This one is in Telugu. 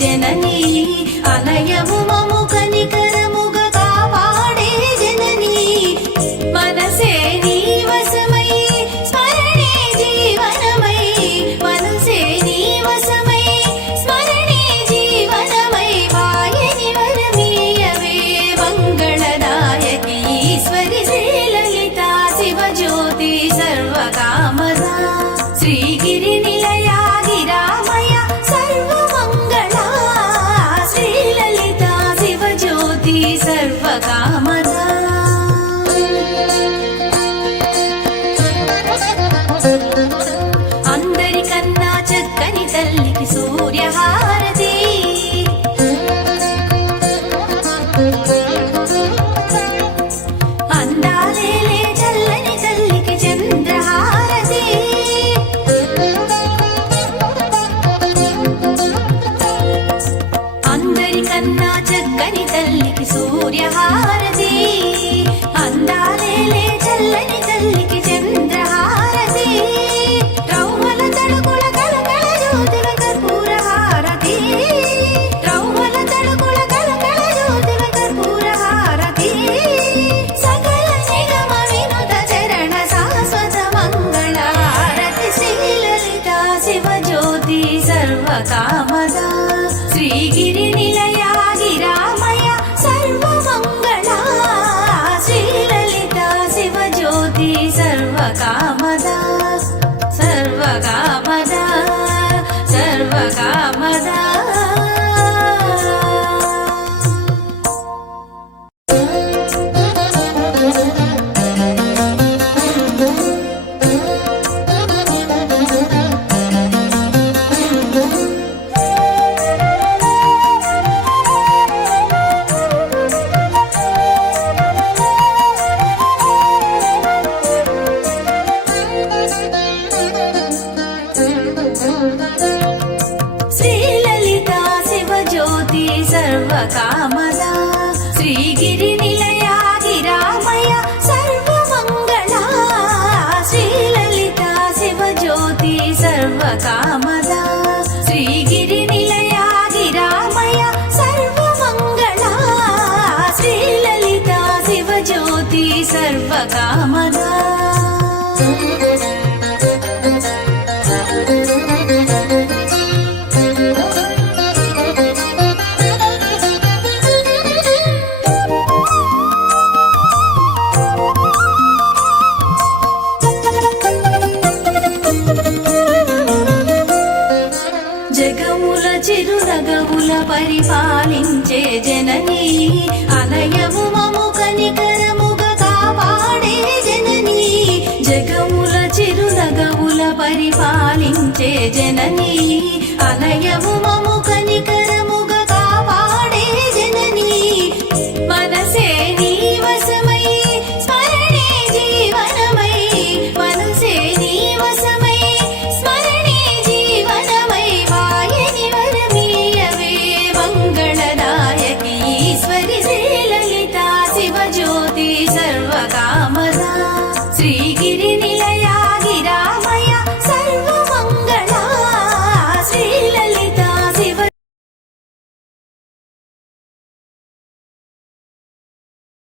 జననీ అలయము మము కనికరముగా కాపాడే జననీ మనసే నీ వశమై స్మరణే జీవనమై మనసే నీ వశమై స్మరణే జీవనమై వాయని వరమీయవే మంగళదాయకి ఈశ్వరి శ్రీలలితా శివజ్యోతి సర్వకామదా శ్రీగిరి నిలయా గిరామయ సర్వమంగళా శ్రీలలితా శివజ్యోతి సర్వకామదా అందరికన్నా చక్కని తల్లికి సూర్యహారతి అందాలేలే చల్లని తల్లికి చంద్రహారతి అందరికన్నా చక్కని తల్లికి సూర్యహారతి అందాలేలే చల్లని తల్లికి చంద్రహారతి రౌవల తడుకుల కలకల జ్యోతుల కర్పూర హారతి రౌవల తడుకుల కలకల జ్యోతుల కర్పూర హారతి సకల నిగమ వినుత చరణ శాశ్వత మంగళారతి శ్రీలలితా శివజ్యోతి సర్వకామదా శ్రీగిరి నిలయా గిరామయ సర్వమంగళా శ్రీలలితా శివజ్యోతి సర్వకామదా సర్వకామదా సర్వకామదా శ్రీలలితా శివజ్యోతి సర్వకామదా శ్రీగిరి నిలయా గిరామయ సర్వమంగళా శ్రీలలితా శివజ్యోతి సర్వకామదా శ్రీగిరి నిలయా గిరామయ సర్వమంగళా శ్రీలలితా శివజ్యోతి సర్వకామదా జగముల చిరునగముల పరిపాలించే జననీ అలయము మము కనికరముగా కాపాడే జననీ జగముల చిరునగముల పరిపాలించే జననీ అలయము మము